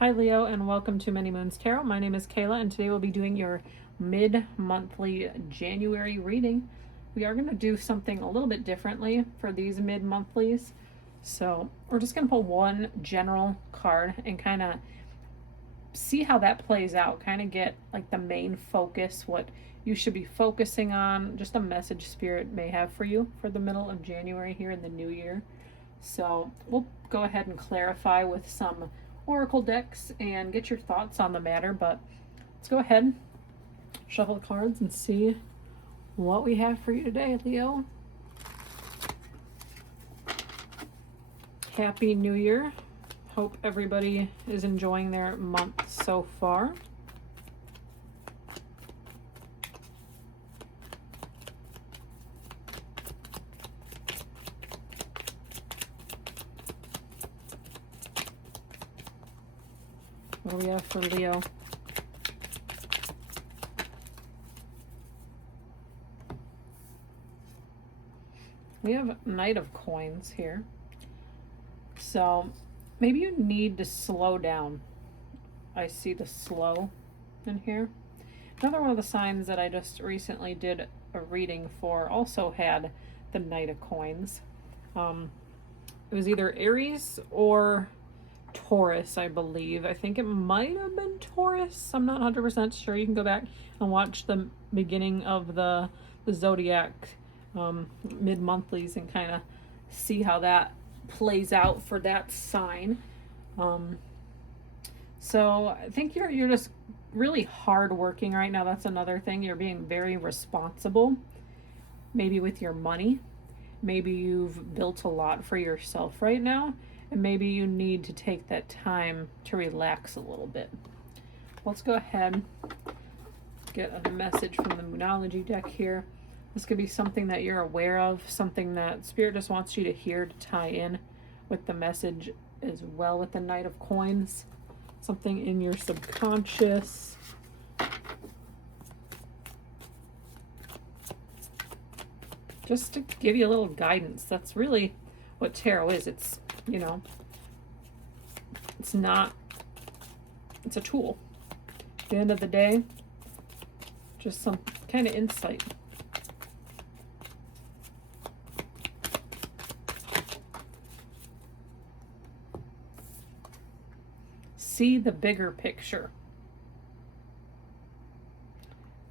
Hi Leo, and welcome to Many Moons Tarot. My name is Kayla, and today we'll be doing your mid-monthly January reading. We are going to do something a little bit differently for these mid-monthlies. So we're just going to pull one general card and kind of see how that plays out, kind of get like the main focus, what you should be focusing on, just a message Spirit may have for you for the middle of January here in the new year. So we'll go ahead and clarify with some oracle decks and get your thoughts on the matter, but let's go ahead, shuffle the cards, and see what we have for you today, Leo. Happy New Year. Hope everybody is enjoying their month so far. What do we have for Leo? We have Knight of Coins here. So maybe you need to slow down. I see the slow in here. Another one of the signs that I just recently did a reading for also had the Knight of Coins. It was either Aries or Taurus, I believe. I think it might have been Taurus. I'm not 100% sure. You can go back and watch the beginning of the zodiac mid-monthlies and kind of see how that plays out for that sign. So I think you're just really hardworking right now. That's another thing. You're being very responsible, maybe with your money. Maybe you've built a lot for yourself right now, and maybe you need to take that time to relax a little bit. Let's go ahead, get a message from the Moonology deck here. This could be something that you're aware of, something that Spirit just wants you to hear to tie in with the message as well with the Knight of Coins. Something in your subconscious. Just to give you a little guidance. That's really what tarot is. It's, you know, it's a tool. At the end of the day, just some kind of insight. See the bigger picture.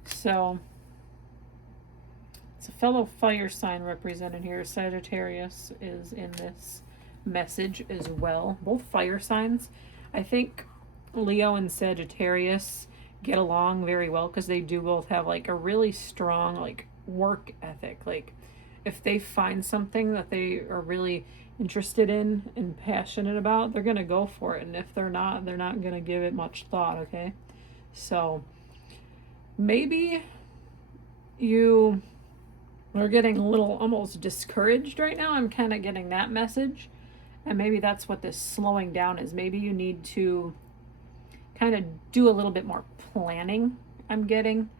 So it's a fellow fire sign represented here. Sagittarius is in this message as well. Both fire signs. I think Leo and Sagittarius get along very well because they do both have like a really strong like work ethic. Like if they find something that they are really interested in and passionate about, they're going to go for it. And if they're not going to give it much thought, okay? So maybe you are getting a little almost discouraged right now. I'm kind of getting that message. And maybe that's what this slowing down is. Maybe you need to kind of do a little bit more planning, I'm getting.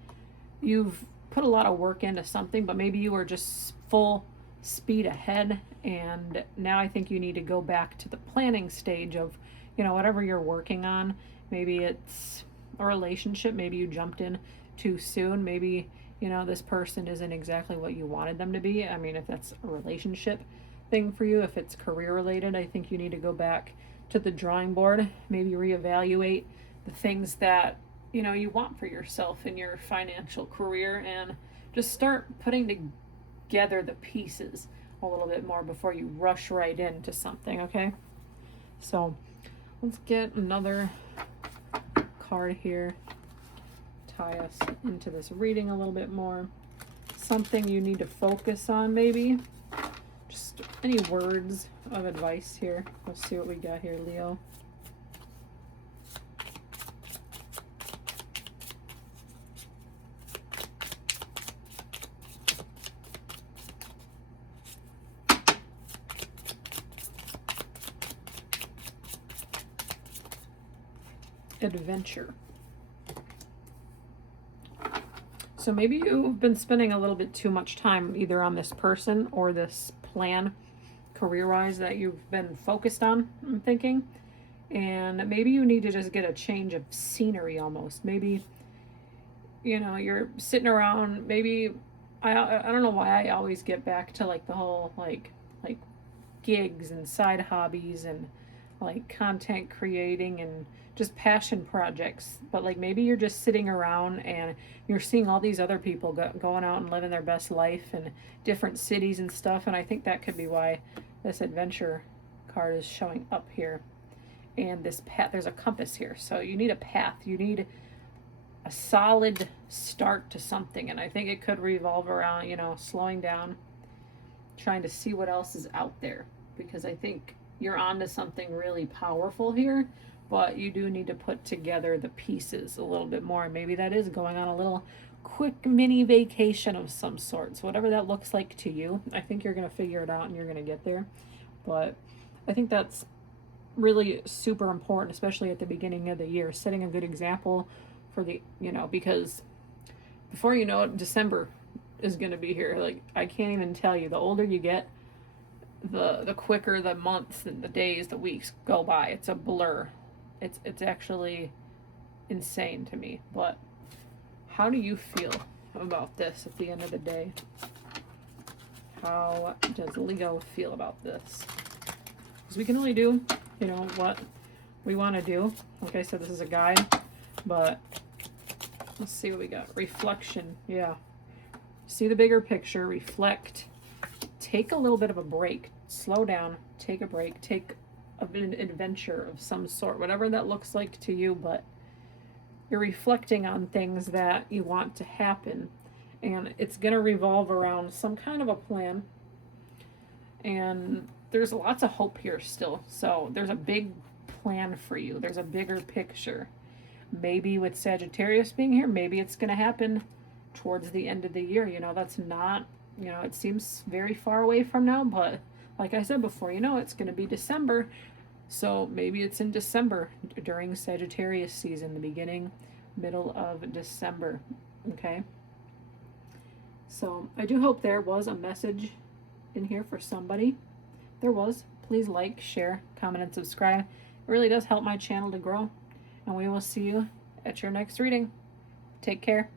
You've put a lot of work into something, but maybe you were just full speed ahead, and now I think you need to go back to the planning stage of, you know, whatever you're working on. Maybe it's a relationship, maybe you jumped in too soon, maybe, you know, this person isn't exactly what you wanted them to be. I mean, if that's a relationship thing for you, if it's career related, I think you need to go back to the drawing board, maybe reevaluate the things that, you know, you want for yourself in your financial career, and just start putting together the pieces a little bit more before you rush right into something, okay? So let's get another card here, tie us into this reading a little bit more. Something you need to focus on, maybe. Just any words of advice here. Let's see what we got here, Leo. Adventure. So maybe you've been spending a little bit too much time either on this person or this plan career-wise that you've been focused on, I'm thinking. And maybe you need to just get a change of scenery almost. Maybe, you're sitting around, maybe I don't know why I always get back to like the whole like gigs and side hobbies and like content creating and just passion projects. But like maybe you're just sitting around and you're seeing all these other people going out and living their best life in different cities and stuff. And I think that could be why this adventure card is showing up here. And this path, there's a compass here. So you need a path. You need a solid start to something. And I think it could revolve around, slowing down, trying to see what else is out there. Because I think you're onto something really powerful here, but you do need to put together the pieces a little bit more. Maybe that is going on a little quick mini vacation of some sort. So whatever that looks like to you, I think you're going to figure it out and you're going to get there. But I think that's really super important, especially at the beginning of the year, setting a good example for the, because before you know it, December is going to be here. Like, I can't even tell you, the older you get, the quicker the months and the days, the weeks go by. It's a blur. It's actually insane to me. But how do you feel about this at the end of the day? How does Leo feel about this? Because we can only do, what we want to do. Like I said, this is a guide, but let's see what we got. Reflection. Yeah. See the bigger picture, reflect, take a little bit of a break, slow down, take a break, take an adventure of some sort, whatever that looks like to you, but you're reflecting on things that you want to happen, and it's going to revolve around some kind of a plan, and there's lots of hope here still. So there's a big plan for you. There's a bigger picture. Maybe with Sagittarius being here, maybe it's going to happen towards the end of the year. That's not, it seems very far away from now, but like I said before, it's going to be December. So maybe it's in December during Sagittarius season, the beginning, middle of December. Okay. So I do hope there was a message in here for somebody. There was. Please like, share, comment, and subscribe. It really does help my channel to grow. And we will see you at your next reading. Take care.